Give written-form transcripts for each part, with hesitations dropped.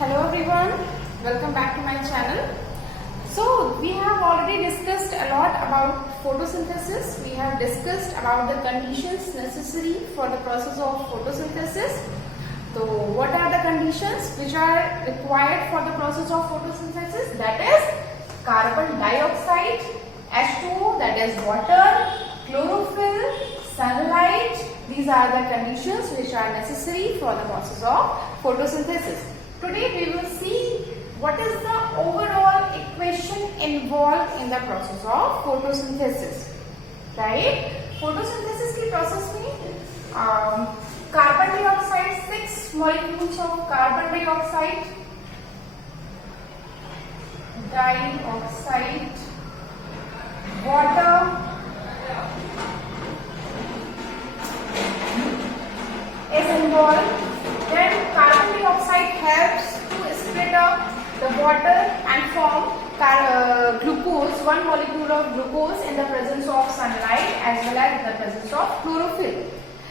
Hello everyone, welcome back to my channel. So we have already discussed a lot about photosynthesis. We have discussed about the conditions necessary for the process of photosynthesis. So what are the conditions which are required for the process of photosynthesis? That is carbon dioxide, H2O, that is water, chlorophyll, sunlight. These are the conditions which are necessary for the process of photosynthesis. Today we will see what is the overall equation involved in the process of photosynthesis. Right? Photosynthesis की process में carbon dioxide, 6 molecules of carbon dioxide, water is involved. Then carbon dioxide helps to split up the water and form glucose, one molecule of glucose in the presence of sunlight as well as in the presence of chlorophyll.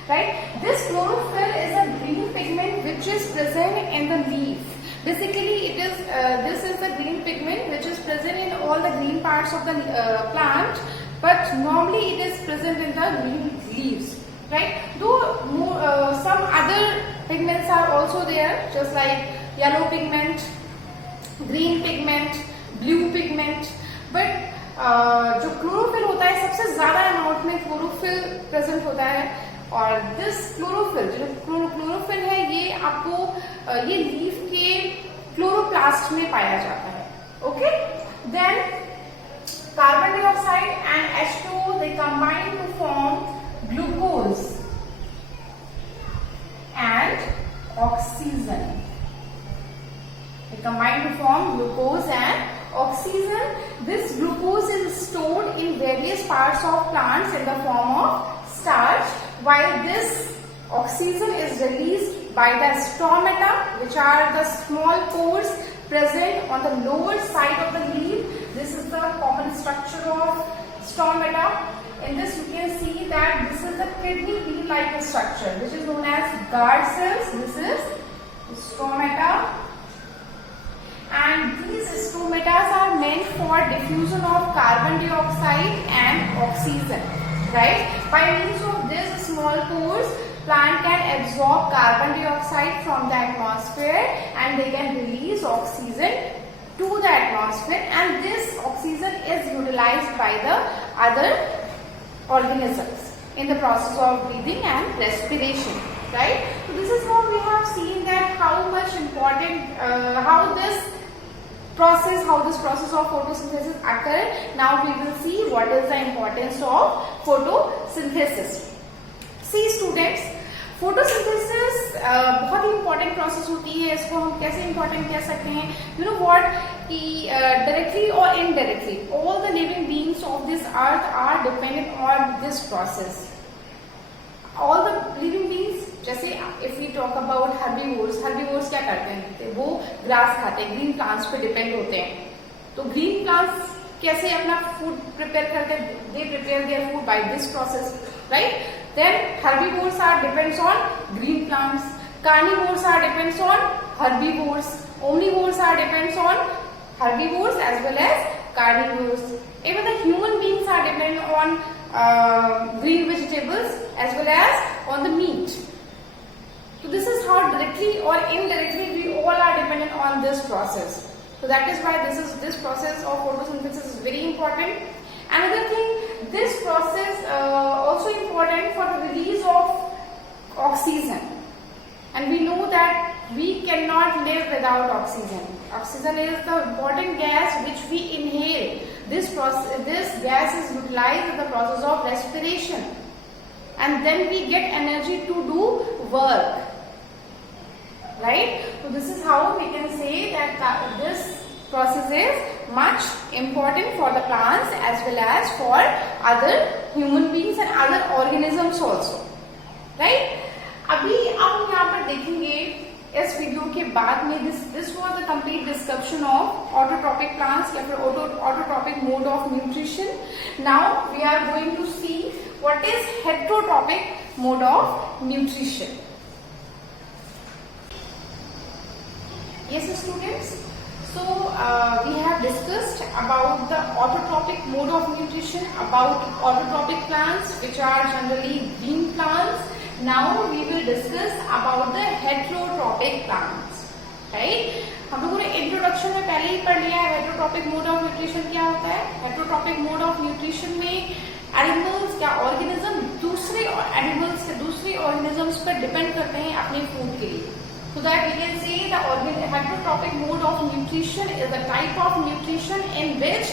Right? This chlorophyll is a green pigment which is present in the leaf. Basically, it is this is the green pigment which is present in all the green parts of the plant, but normally it is present in the green leaves. Right? Though some other pigments are also there, just like yellow pigment, green pigment, blue pigment, but जो chlorophyll होता है सबसे ज़्यादा amount में chlorophyll present होता है और this chlorophyll जो chlorophyll है ये आपको ये लीफ के क्लोरोप्लास्ट में पाया जाता है. Okay? Then carbon dioxide and H2O they combine to form glucose and oxygen. They combine to form glucose and oxygen. This glucose is stored in various parts of plants in the form of starch, while this oxygen is released by the stomata, which are the small pores present on the lower side of the leaf. This is the common structure of stomata. In this you can see that this is the kidney bean-like structure which is known as guard cells. This is stomata, and these stomatas are meant for diffusion of carbon dioxide and oxygen. Right? By means of these small pores, plant can absorb carbon dioxide from the atmosphere and they can release oxygen to the atmosphere, and this oxygen is utilized by the other organisms in the process of breathing and respiration. Right? So this is how we have seen that how much important how this process of photosynthesis occur. Now we will see what is the importance of photosynthesis. See students, photosynthesis बहुत ही important process होती है. इसको हम कैसे important कह सकते हैं? You know what? Directly or indirectly, all the living beings of this earth are dependent on this process. All the living beings, जैसे if we talk about herbivores क्या करते हैं? वो grass खाते हैं, green plants पे depend होते हैं. तो green plants कैसे अपना food prepare करते हैं? They prepare their food by this process, right? Then herbivores are depends on green plants. Carnivores are depends on herbivores. Omnivores are depends on herbivores as well as carnivores. Even the human beings are dependent on green vegetables as well as on the meat. So this is how directly or indirectly we all are dependent on this process. So that is why this process of photosynthesis is very important. Another thing, this process also important for the release of oxygen. And we know that we cannot live without oxygen. Oxygen is the important gas which we inhale. This gas is utilized in the process of respiration, and then we get energy to do work. Right? So this is how we can say that this process is much important for the plants as well as for other human beings and other organisms also. Right? अभी आप यहाँ पर देखेंगे इस video के बाद में this was the complete description of autotrophic plants या फिर autotrophic mode of nutrition. Now we are going to see what is heterotrophic mode of nutrition. Yes, students. So we have discussed about the autotrophic mode of nutrition, about autotrophic plants, which are generally green plants. Now we will discuss about the heterotrophic plants, right? हम लोगों ने introduction में पहले ही पढ़ लिया है heterotrophic mode of nutrition क्या होता है. हेटरोट्रॉपिक मोड ऑफ न्यूट्रिशन में एनिमल्स या ऑर्गेनिज्म दूसरे एनिमल्स से दूसरे ऑर्गेनिजम्स पर डिपेंड करते हैं अपने फूड के लिए. So that we can say the heterotrophic mode of nutrition is a type of nutrition in which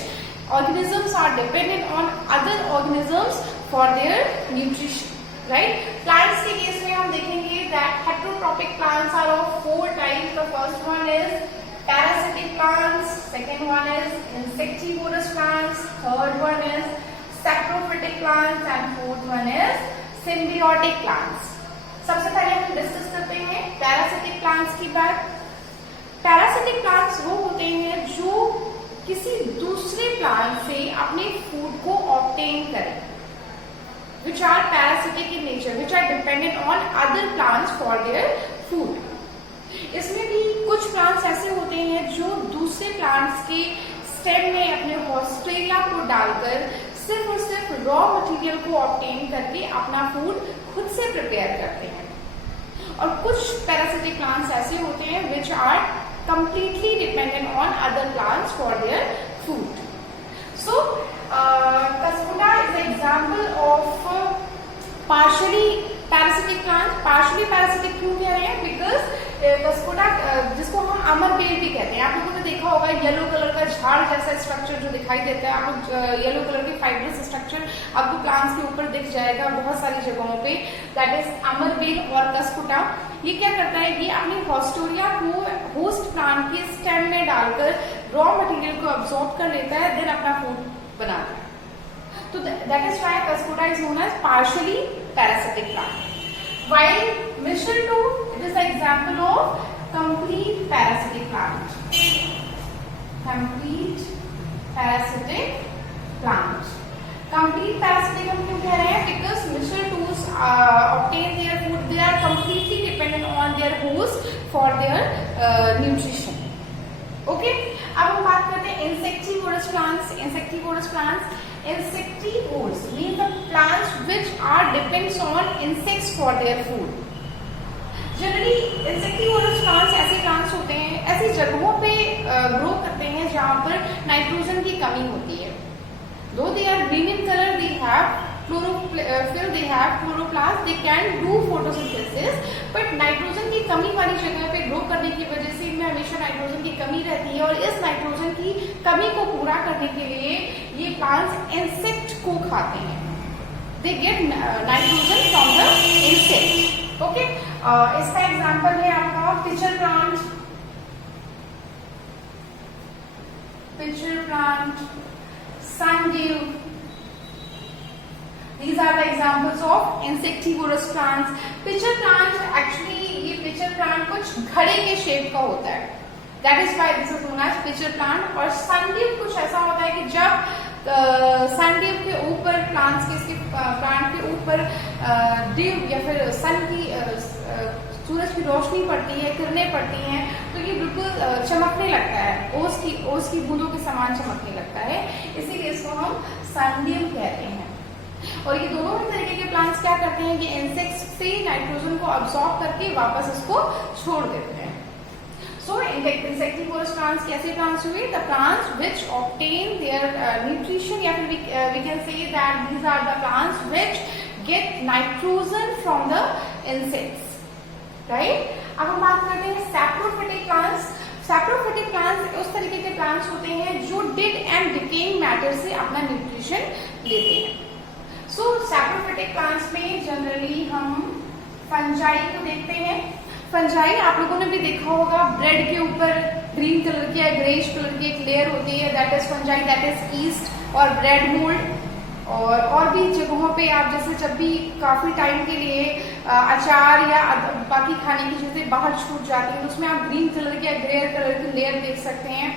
organisms are dependent on other organisms for their nutrition, right? Plants के case में हम देखेंगे that heterotrophic plants are of 4 types. The first one is parasitic plants, second one is insectivorous plants, third one is saprophytic plants and fourth one is symbiotic plants. सबसे पहले हम discuss करते हैं parasitic plants की बात. Parasitic plants वो होते हैं जो किसी दूसरे प्लांट से अपने फूड को ऑब्टेन करें, which are parasitic in nature, which are dependent on other plants for their food. इसमें भी कुछ प्लांट्स ऐसे होते हैं जो दूसरे प्लांट्स के स्टेम में अपने हॉस्ट्रेला को डालकर सिर्फ और सिर्फ रॉ मटेरियल को ऑब्टेन करके अपना फूड खुद से प्रिपेयर करते हैं. और कुछ पैरासिटिक प्लांट्स ऐसे होते हैं which are completely dependent on other plants for their food. So, Cuscuta is an example of partially parasitic plant. Partially parasitic क्यों कह रहे हैं? Because Cuscuta जिसको हम अमर बेल भी कहते हैं, आप लोगों ने देखा होगा येलो कलर का झाड़ जैसा स्ट्रक्चर जो दिखाई देता है. आप लोग येलो कलर के फाइब्रस स्ट्रक्चर आपको प्लांट्स के ऊपर दिख जाएगा बहुत सारी जगहों पे. दैट इज अमर बेल और Cuscuta. ये क्या करता है? ये अपने हॉस्टोरिया को होस्ट प्लांट के स्टेम में डालकर रॉ मटेरियल को अब्सॉर्ब कर लेता है, देन अपना फूड बनाता है. तो that is why Cuscuta is known as partially parasitic plant. While mistletoe, it is an example of complete parasitic plant. Complete parasitic plant. Complete parasitic हम क्यों कह रहे हैं? Because mistletoes obtain their food. They are completely dependent on their host for their nutrition. Okay? अब हम बात करते हैं insectivorous plants. Insectivorous plants. Insectivores means the plants which are depends on insects for their food. Generally insectivorous plants ऐसे plants होते हैं, ऐसी जगहों पे ग्रो करते हैं जहाँ पर नाइट्रोजन की कमी होती है. Though they are green in color, they have chlorophyll, they have chloroplast, they can do photosynthesis, but nitrogen की कमी वाली जगह पे ग्रो करने की वजह से इनमें हमेशा नाइट्रोजन की कमी रहती है. और इस नाइट्रोजन की कमी को पूरा करने के लिए ये प्लांट्स इंसेक्ट को खाते हैं. They get nitrogen from the insect. Okay, इसका एग्जांपल है आपका pitcher plant. Pitcher plant, sundew. These are the examples of insectivorous plants. Pitcher plant actually ये pitcher plant कुछ घड़े के शेप का होता है. That is why this is known as pitcher plant. और sundew कुछ ऐसा होता है कि जब sundew के ऊपर plants के इसके plant के ऊपर dew या फिर sun की सूरज की रोशनी पड़ती है, किरणें पड़ती हैं, तो ये बिल्कुल चमकने लगता है, ओस की बूंदों के समान चमकने लगता है. इसीलिए इसको हम sundew कहते हैं. और ये दोनों ही तरीके के प्लांट्स क्या करते हैं? ये इंसेक्ट्स से नाइट्रोजन को अब्सॉर्ब करके वापस इसको छोड़ देते हैं. सो इंसेक्टिवोरस प्लांट्स कैसे प्लांट्स हुए? The plants which obtain their nutrition, या फिर we can say that these are the plants which get nitrogen from the insects, right. अब हम बात करते हैं सैप्रोफिटिक प्लांट्स. सैप्रोफिटिक प्लांट्स उस तरीके के प्लांट्स होते हैं जो डेड एंड डिकेइंग मैटर से अपना न्यूट्रिशन लेते हैं. सो सैप्रोफिटिक प्लांट्स में जनरली हम फंजाई को देखते हैं. फंजाई आप लोगों ने भी देखा होगा, ब्रेड के ऊपर ग्रीन कलर की या ग्रेइश कलर की एक लेयर होती है, that is fungi, that is east और ब्रेड मोल्ड. और भी जगहों पे आप जैसे जब भी काफी टाइम के लिए अचार या बाकी खाने की चीजें बाहर छूट जाती हैं तो उसमें आप ग्रीन कलर की या ग्रे कलर की लेयर देख सकते हैं.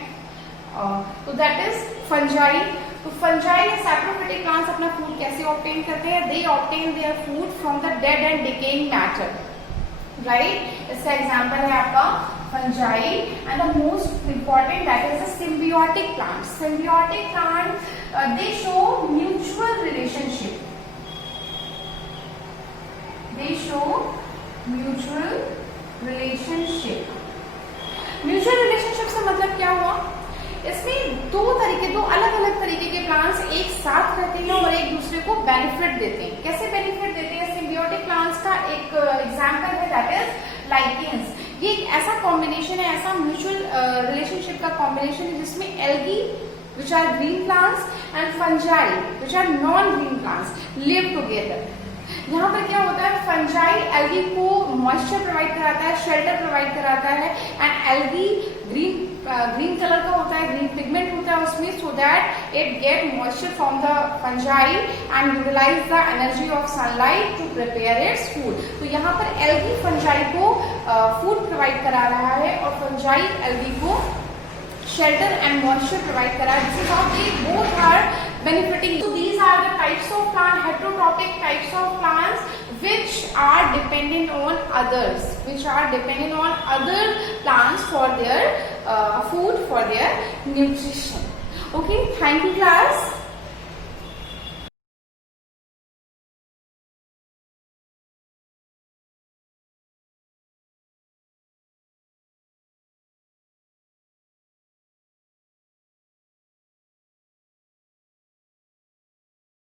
तो दैट इज फंजाई. तो फंजाई या सैप्रोफिटिक प्लांट्स अपना फूड कैसे ऑब्टेन करते हैं? They obtain their food from the dead and decaying matter, right. इसका एग्जांपल है आपका fungi, and the most important, that is the symbiotic plants. Symbiotic plants, they show mutual relationship. They show mutual relationship. Mutual relationship से मतलब क्या हुआ, इसमें दो अलग अलग तरीके के प्लांट्स एक साथ रहते हैं और एक दूसरे को बेनिफिट देते हैं. कैसे बेनिफिट देते हैं? सिम्बियोटिक प्लांट्स का एक एग्जांपल है, दैट इज लाइकेंस. ये एक ऐसा कॉम्बिनेशन है, ऐसा म्यूचुअल रिलेशनशिप का कॉम्बिनेशन है जिसमें algae which are green plants and fungi which are non green plants live together. यहाँ पर क्या होता है, फंजाई एल्गी को मॉइस्चर प्रोवाइड कराता है, शेल्टर प्रोवाइड कराता है, एंड एल्गी ग्रीन कलर का होता है, ग्रीन पिगमेंट होता है उसमें, so that it get moisture from the fungi and utilise the energy of sunlight to prepare its food. तो यहाँ पर एल्गी फंजाई को फूड प्रोवाइड करा रहा है और फंजाई एल्गी को shelter and moisture provide kara. This is how they both are benefiting. So these are the types of plant, heterotrophic types of plants which are dependent on others, which are dependent on other plants for their food, for their nutrition. Okay, thank you class.